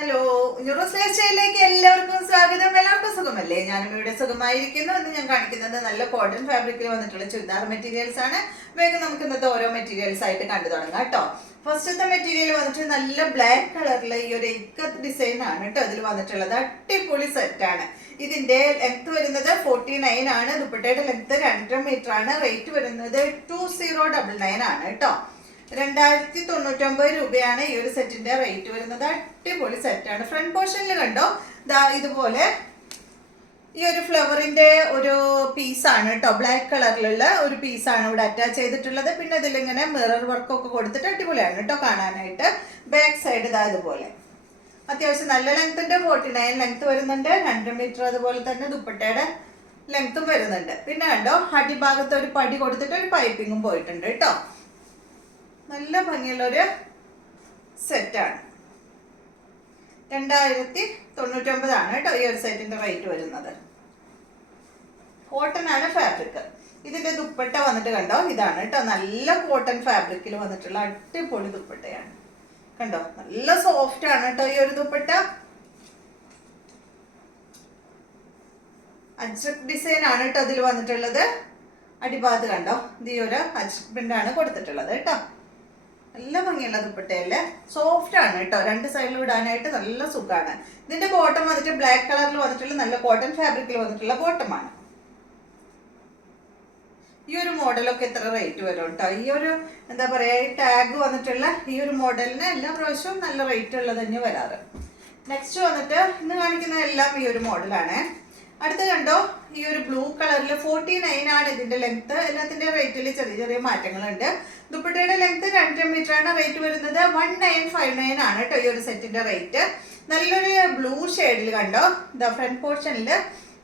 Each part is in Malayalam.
ഹലോ, ന്യൂറോസ് ലൈഫ് സ്റ്റൈലിലേക്ക് എല്ലാവർക്കും സ്വാഗതം. എല്ലാവർക്കും സുഖമല്ലേ? ഞാനും ഇവിടെ സുഖമായിരിക്കുന്നു. ഇന്ന് ഞാൻ കാണിക്കുന്നത് നല്ല കോട്ടൺ ഫാബ്രിക്കിൽ വന്നിട്ടുള്ള ചുരിദാർ മെറ്റീരിയൽസ് ആണ്. വേഗം നമുക്ക് ഇന്നത്തെ ഓരോ മെറ്റീരിയൽസ് ആയിട്ട് കണ്ടു തുടങ്ങാം കേട്ടോ. ഫസ്റ്റത്തെ മെറ്റീരിയൽ വന്നിട്ട് നല്ല ബ്ലാക്ക് കളറിലെ ഈ ഒരു ഇക്കത്ത് ഡിസൈൻ ആണ് കേട്ടോ ഇതിൽ വന്നിട്ടുള്ളത്. അടിപൊളി സെറ്റ് ആണ്. ഇതിന്റെ ലെങ്ത് വരുന്നത് 49 ആണ്. ദുപ്പട്ടയുടെ ലെങ്ത് 2.5 മീറ്റർ ആണ്. റേറ്റ് വരുന്നത് 2099 ആണ് കേട്ടോ. 2099 രൂപയാണ് ഈ ഒരു സെറ്റിന്റെ റേറ്റ് വരുന്നത്. അടിപൊളി സെറ്റാണ്. ഫ്രണ്ട് പോർഷനിൽ കണ്ടോ ഇതുപോലെ ഈ ഒരു ഫ്ലവറിന്റെ ഒരു പീസാണ് കേട്ടോ. ബ്ലാക്ക് കളറിലുള്ള ഒരു പീസാണ് ഇവിടെ അറ്റാച്ച് ചെയ്തിട്ടുള്ളത്. പിന്നെ ഇതിലിങ്ങനെ മിറർ വർക്കൊക്കെ കൊടുത്തിട്ട് അടിപൊളിയാണ് കേട്ടോ കാണാനായിട്ട്. ബാക്ക് സൈഡ് ഇതുപോലെ അത്യാവശ്യം നല്ല ലെങ്ത്തിന്റെ 49 ലെങ്ത് വരുന്നുണ്ട്. 2 മീറ്റർ. അതുപോലെ തന്നെ ദുപ്പട്ടയുടെ ലെങ്ത്തും വരുന്നുണ്ട്. പിന്നെ കണ്ടോ അടിഭാഗത്ത് ഒരു പടി കൊടുത്തിട്ട് ഒരു പൈപ്പിങ്ങും പോയിട്ടുണ്ട് കേട്ടോ. നല്ല ഭംഗിയുള്ളൊരു സെറ്റാണ്. 2099 ആണ് കേട്ടോ ഈ ഒരു സെറ്റിന്റെ റേറ്റ് വരുന്നത്. കോട്ടൺ ആണ് ഫാബ്രിക്. ഇതിന്റെ ദുപ്പട്ട വന്നിട്ട് കണ്ടോ ഇതാണ് കേട്ടോ. നല്ല കോട്ടൺ ഫാബ്രിക്കിൽ വന്നിട്ടുള്ള അടിപൊളി ദുപ്പട്ടയാണ്. കണ്ടോ നല്ല സോഫ്റ്റ് ആണ് കേട്ടോ ഈ ഒരു ദുപ്പട്ട. അജ്രക് ഡിസൈൻ ആണ് കേട്ടോ ഇതിൽ വന്നിട്ടുള്ളത്. അടിഭാഗത്ത് കണ്ടോ ഇത് ഈ ഒരു അജ്രക് പ്രിന്റ് ആണ് കൊടുത്തിട്ടുള്ളത് കേട്ടോ. നല്ല ഭംഗിയുള്ള ദുപ്പട്ടയല്ലേ. സോഫ്റ്റ് ആണ് കേട്ടോ. രണ്ട് സൈഡിലും ഇടാനായിട്ട് നല്ല സുഖമാണ്. ഇതിന്റെ ബോട്ടം വന്നിട്ട് ബ്ലാക്ക് കളറിൽ വന്നിട്ടുള്ള നല്ല കോട്ടൺ ഫാബ്രിക്കിൽ വന്നിട്ടുള്ള ബോട്ടമാണ്. ഈ ഒരു മോഡലൊക്കെ എത്ര റേറ്റ് വരും കേട്ടോ. ഈ ഒരു എന്താ പറയാ ഈ ടാഗ് വന്നിട്ടുള്ള ഈ ഒരു മോഡലിന് എല്ലാ പ്രാവശ്യവും നല്ല റേറ്റ് ഉള്ളത് തന്നെ വരാറ്. നെക്സ്റ്റ് വന്നിട്ട് ഇന്ന് കാണിക്കുന്ന എല്ലാം ഈ ഒരു മോഡലാണ്. അടുത്ത് കണ്ടോ ഈ ഒരു ബ്ലൂ കളറിൽ 49 ആണ് ഇതിന്റെ ലെങ്ത്. എല്ലാത്തിന്റെ റേറ്റിൽ ചെറിയ ചെറിയ മാറ്റങ്ങളുണ്ട്. ദുപ്പട്ടയുടെ ലെങ്ത് 2 മീറ്റർ ആണ്. റേറ്റ് വരുന്നത് 1959 ആണ് കേട്ടോ ഈ ഒരു സെറ്റിന്റെ റേറ്റ്. നല്ലൊരു ബ്ലൂ ഷെയ്ഡിൽ കണ്ടോ ഇതാ ഫ്രണ്ട് പോർഷനിൽ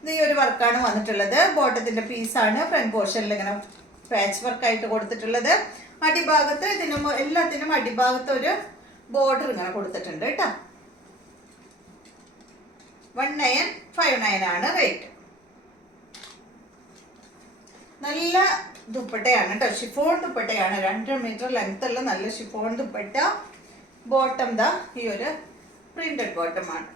ഇത് ഈ ഒരു വർക്കാണ് വന്നിട്ടുള്ളത്. ബോട്ടത്തിന്റെ പീസാണ് ഫ്രണ്ട് പോർഷനിൽ ഇങ്ങനെ പാച്ച് വർക്ക് ആയിട്ട് കൊടുത്തിട്ടുള്ളത്. അടിഭാഗത്ത് ഇതിനും എല്ലാത്തിനും അടിഭാഗത്ത് ഒരു ബോർഡർ ഇങ്ങനെ കൊടുത്തിട്ടുണ്ട് കേട്ടോ. 1959 ആണ് റേറ്റ്. നല്ല ദുപ്പട്ടയാണ് കേട്ടോ. ഷിഫോൺ ദുപ്പട്ടയാണ്. 2 മീറ്റർ ലെങ്ത് ഉള്ള നല്ല ഷിഫോൺ ദുപ്പട്ട. ബോട്ടം ഈ ഒരു പ്രിന്റഡ് ബോട്ടമാണ്.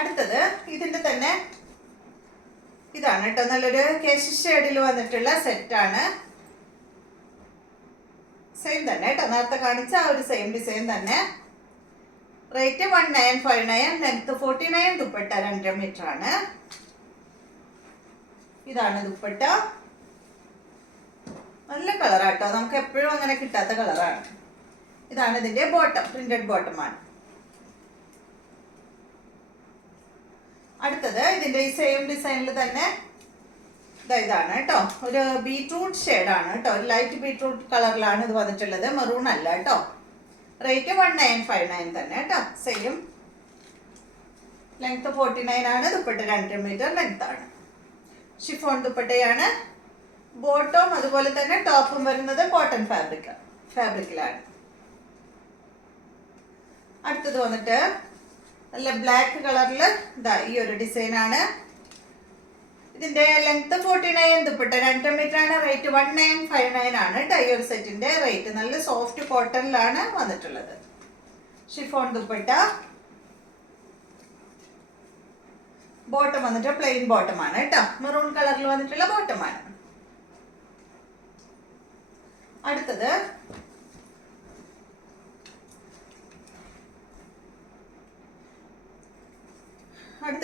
അടുത്തത് ഇതിന്റെ തന്നെ ഇതാണ് കേട്ടോ. നല്ലൊരു കേശ് ഷെയ്ഡിൽ വന്നിട്ടുള്ള സെറ്റാണ്. സെയിം തന്നെ കേട്ടോ. നേരത്തെ കാണിച്ച ആ ഒരു സെയിം ഡിസൈൻ തന്നെ. റേറ്റ് 1959. ലെങ്ത് 49. ദുപ്പട്ട 2 മീറ്റർ ആണ്. ഇതാണ് ദുപ്പട്ട. നല്ല കളറാട്ടോ. നമുക്ക് എപ്പോഴും അങ്ങനെ കിട്ടാത്ത കളറാണ്. ഇതാണ് ഇതിന്റെ ബോട്ടം. പ്രിന്റഡ് ബോട്ടമാണ്. അടുത്തത് ഇതിന്റെ ഈ സെയിം ഡിസൈനിൽ തന്നെ ഇതാണ് കേട്ടോ. ഒരു ബീട്രൂട്ട് ഷെയ്ഡാണ് കേട്ടോ. ഒരു ലൈറ്റ് ബീട്രൂട്ട് കളറിലാണ് ഇത് വന്നിട്ടുള്ളത്. മെറൂൺ അല്ല കേട്ടോ. റേറ്റ് 1959 തന്നെ കേട്ടോ. സെയിം ലെങ്ത് 49 ആണ്. ദുപ്പട്ട 2 മീറ്റർ ലെങ്ത് ആണ്. ഷിഫോൺ ദുപ്പട്ടയാണ്. ബോട്ടവും അതുപോലെ തന്നെ ടോപ്പും വരുന്നത് കോട്ടൺ ഫാബ്രിക്കിലാണ്. അടുത്തത് വന്നിട്ട് നല്ല ബ്ലാക്ക് കളറിൽ ഈ ഒരു ഡിസൈൻ ആണ്. ഇതിന്റെ ലെങ്ത് 49. ദുപ്പട്ട 2 മീറ്റർ ആണ്. റേറ്റ് 1959 ആണ് കേട്ടോ ഈ ഒരു സെറ്റിന്റെ റേറ്റ്. നല്ല സോഫ്റ്റ് കോട്ടണിലാണ് വന്നിട്ടുള്ളത്. ഷിഫോൺ ദുപ്പട്ട. ബോട്ടം വന്നിട്ട് പ്ലെയിൻ ബോട്ടമാണ് കേട്ടോ. മെറൂൺ കളറിൽ വന്നിട്ടുള്ള ബോട്ടമാണ്. അടുത്തത്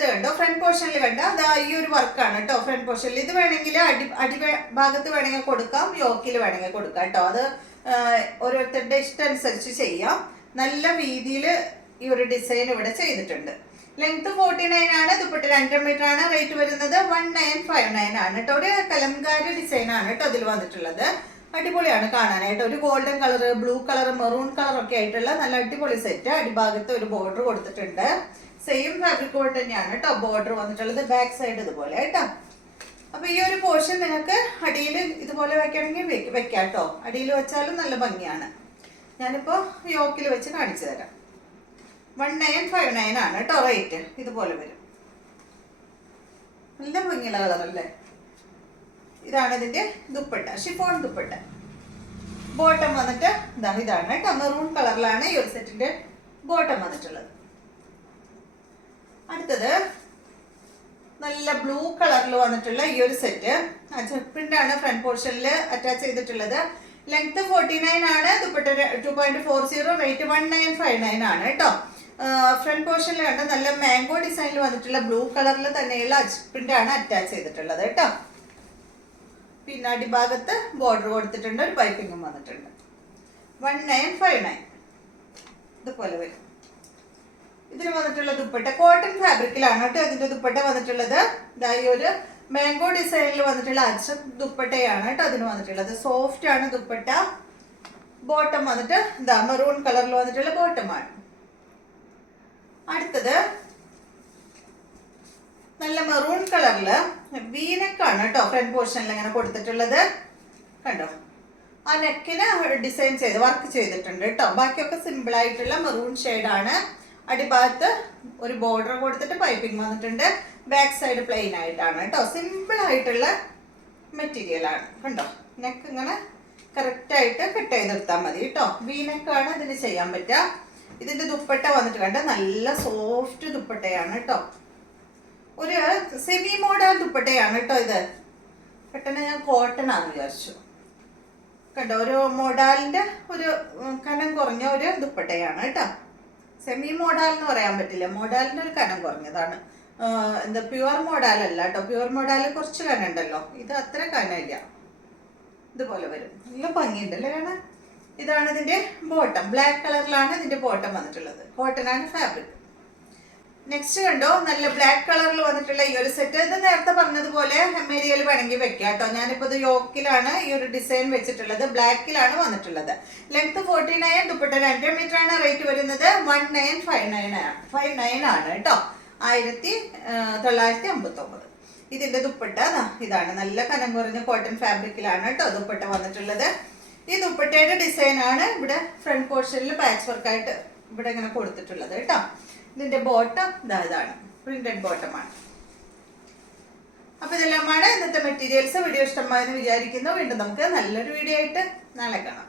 കണ്ടോ ഫ്രണ്ട് പോർഷനിൽ കണ്ടോ ഈ ഒരു വർക്കാണ് കേട്ടോ. ഫ്രണ്ട് പോർഷനിൽ ഇത് വേണമെങ്കിൽ അടി ഭാഗത്ത് വേണമെങ്കിൽ കൊടുക്കാം, യോക്കിൽ വേണമെങ്കിൽ കൊടുക്കാം കേട്ടോ. അത് ഓരോരുത്തരുടെ ഇഷ്ടം അനുസരിച്ച് ചെയ്യാം. നല്ല രീതിയിൽ ഈ ഒരു ഡിസൈൻ ഇവിടെ ചെയ്തിട്ടുണ്ട്. ലെങ്ത് 49 ആണ്. ദുപ്പട്ട 2 മീറ്റർ ആണ്. റേറ്റ് വരുന്നത് 1959 ആണ് കേട്ടോ. ഒരു കലംകാരി ഡിസൈൻ ആണ് കേട്ടോ ഇതിൽ വന്നിട്ടുള്ളത്. അടിപൊളിയാണ് കാണാനായിട്ട്. ഒരു golden colour, blue colour, maroon colour ഒക്കെ ആയിട്ടുള്ള നല്ല അടിപൊളി സെറ്റ്. അടിഭാഗത്ത് ഒരു ബോർഡർ കൊടുത്തിട്ടുണ്ട്. സെയിം ഫാബ്രിക് കൊണ്ട് തന്നെയാണ് കേട്ടോ ബോർഡർ വന്നിട്ടുള്ളത്. ബാക്ക് സൈഡ് ഇതുപോലെ കേട്ടോ. അപ്പൊ ഈ ഒരു പോർഷൻ നിങ്ങൾക്ക് അടിയിൽ ഇതുപോലെ വെക്കണമെങ്കിൽ വെക്കാം കേട്ടോ. അടിയിൽ വെച്ചാലും നല്ല ഭംഗിയാണ്. ഞാനിപ്പോ യോക്കിൽ വെച്ച് കാണിച്ചു തരാം. 1959 ആണ് കേട്ടോ റേറ്റ്. ഇതുപോലെ വരും. നല്ല ഭംഗിയുള്ള കളറല്ലേ. ഇതാണ് ഇതിന്റെ ദുപ്പട്ട. ഷിഫോൺ ദുപ്പട്ട. ബോട്ടം വന്നിട്ട് ഇതാണ് കേട്ടോ, മെറൂൺ കളറിലാണ് ഈ ഒരു സെറ്റിന്റെ ബോട്ടം വന്നിട്ടുള്ളത്. അടുത്തത് നല്ല ബ്ലൂ കളറിൽ വന്നിട്ടുള്ള ഈ ഒരു സെറ്റ് പ്രിന്റ് ആണ് ഫ്രണ്ട് പോർഷനിൽ അറ്റാച്ച് ചെയ്തിട്ടുള്ളത്. ലെങ്ത് 49 ആണ്, ദുപ്പട്ട 2.40, റേറ്റ് 1959 ആണ് കേട്ടോ. ഫ്രണ്ട് പോർഷനിൽ കണ്ട നല്ല മാംഗോ ഡിസൈനിൽ വന്നിട്ടുള്ള ബ്ലൂ കളറിൽ തന്നെയുള്ള പ്രിന്റ് ആണ് അറ്റാച്ച് ചെയ്തിട്ടുള്ളത് കേട്ടോ. പിന്നെ അടിഭാഗത്ത് ബോർഡർ കൊടുത്തിട്ടുണ്ട്, ഒരു പൈപ്പിങ്ങും വന്നിട്ടുണ്ട്. 1959 ഇതുപോലെ വരും. ഇതിന് വന്നിട്ടുള്ള ദുപ്പട്ട കോട്ടൺ ഫാബ്രിക്കിലാണ് കേട്ടോ ഇതിന്റെ ദുപ്പട്ട വന്നിട്ടുള്ളത്. ഈ ഒരു മാംഗോ ഡിസൈനിൽ വന്നിട്ടുള്ള ദുപ്പട്ടയാണ് കേട്ടോ അതിന് വന്നിട്ടുള്ളത്. സോഫ്റ്റ് ആണ് ദുപ്പട്ട. ബോട്ടം വന്നിട്ട് മെറൂൺ കളറിൽ വന്നിട്ടുള്ള ബോട്ടമാണ്. അടുത്തത് നല്ല മെറൂൺ കളറില് വീനെക്കാണ് കേട്ടോ ഫ്രണ്ട് പോർഷനിൽ ഇങ്ങനെ കൊടുത്തിട്ടുള്ളത്. കണ്ടോ, ആ നെക്കിന് ഡിസൈൻ ചെയ്ത് വർക്ക് ചെയ്തിട്ടുണ്ട് കേട്ടോ. ബാക്കിയൊക്കെ സിമ്പിൾ ആയിട്ടുള്ള മെറൂൺ ഷെയ്ഡാണ്. അടിഭാഗത്ത് ഒരു ബോർഡർ കൊടുത്തിട്ട് പൈപ്പിംഗ് വന്നിട്ടുണ്ട്. ബാക്ക് സൈഡ് പ്ലെയിൻ ആയിട്ടാണ് കേട്ടോ. സിമ്പിൾ ആയിട്ടുള്ള മെറ്റീരിയൽ ആണ്. കണ്ടോ, നെക്ക് ഇങ്ങനെ കറക്റ്റ് ആയിട്ട് കട്ട് ചെയ്തെടുത്താൽ മതി കേട്ടോ. വീനെക്കാണ് ഇതിന് ചെയ്യാൻ പറ്റുക. ഇതിന്റെ ദുപ്പട്ട വന്നിട്ട് കണ്ട നല്ല സോഫ്റ്റ് ദുപ്പട്ടയാണ് കേട്ടോ. ഒരു സെമി മോഡൽ ദുപ്പട്ടയാണ് കേട്ടോ ഇത്. പെട്ടെന്ന് ഞാൻ കോട്ടൺ ആണെന്ന് വിചാരിച്ചു. കണ്ടോ, ഒരു മോഡാലിന്റെ ഒരു കനം കുറഞ്ഞ ഒരു ദുപ്പട്ടയാണ് കേട്ടോ. സെമി മോഡൽ എന്ന് പറയാൻ പറ്റില്ല, മോഡാലിന്റെ ഒരു കനം കുറഞ്ഞതാണ്. എന്താ പ്യുവർ മോഡലല്ല കേട്ടോ. പ്യുവർ മോഡൽ കുറച്ച് കനം ഉണ്ടല്ലോ, ഇത് അത്ര കനമില്ല. ഇതുപോലെ വരും, നല്ല ഭംഗിയുണ്ടല്ലേ കാണാൻ. ഇതാണ് ഇതിന്റെ ബോട്ടം. ബ്ലാക്ക് കളറിലാണ് ഇതിന്റെ ബോട്ടം വന്നിട്ടുള്ളത്. കോട്ടൺ ആണ് ഫാബ്രിക്. നെക്സ്റ്റ് കണ്ടോ, നല്ല ബ്ലാക്ക് കളറിൽ വന്നിട്ടുള്ള ഈ ഒരു സെറ്റ്. ഇത് നേരത്തെ പറഞ്ഞതുപോലെ ഹെമേരിയയിൽ വേണമെങ്കിൽ വെക്കാം കേട്ടോ. ഞാനിപ്പോൾ ഇത് യോക്കിലാണ് ഈ ഒരു ഡിസൈൻ വെച്ചിട്ടുള്ളത്. ബ്ലാക്കിലാണ് വന്നിട്ടുള്ളത്. ലെങ്ത് 49, ദുപ്പട്ട 2 മീറ്റർ ആണ്. റേറ്റ് വരുന്നത് 1959 ആണ് കേട്ടോ. 1959. ഇതിന്റെ ദുപ്പട്ട ഇതാണ്. നല്ല കനം കുറഞ്ഞ കോട്ടൺ ഫാബ്രിക്കിലാണ് കേട്ടോ ദുപ്പട്ട വന്നിട്ടുള്ളത്. ഈ ദുപ്പട്ടയുടെ ഡിസൈൻ ആണ് ഇവിടെ ഫ്രണ്ട് പോർഷനിൽ പാച്ച് വർക്കായിട്ട് ഇവിടെ ഇങ്ങനെ കൊടുത്തിട്ടുള്ളത് കേട്ടോ. ഇതിന്റെ ബോട്ടം ഇതാണ്, പ്രിന്റഡ് ബോട്ടമാണ്. അപ്പൊ ഇതെല്ലാമാണ് ഇന്നത്തെ മെറ്റീരിയൽസ്. വീഡിയോ ഇഷ്ടമായെന്ന് വിചാരിക്കുന്നു. വീണ്ടും നമുക്ക് നല്ലൊരു വീഡിയോ ആയിട്ട് നാളെ കാണാം.